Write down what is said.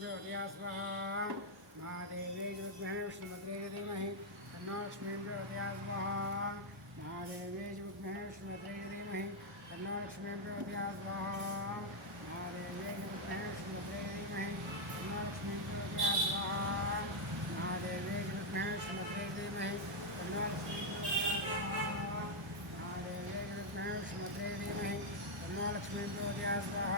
प्रचोदया स्वाहा महादेवी विद्महे विष्णुपत्नी धीमहि तन्नो लक्ष्मी प्रचोदया स्वाहा महादेवी विद्महे विष्णुपत्नी धीमहि तन्नो लक्ष्मी प्रचोदया स्वाहा महादेवी विद्महे विष्णुपत्नी धीमहि तन्नो लक्ष्मी प्रचोदया स्वाहा महादेवी विद्महे विष्णुपत्नी धीमहि तन्नो लक्ष्मी प्रचोदया स्वाहा महादेवी विद्महे विष्णुपत्नी धीमहि तन्नो लक्ष्मी प्रचोदया स्वाहा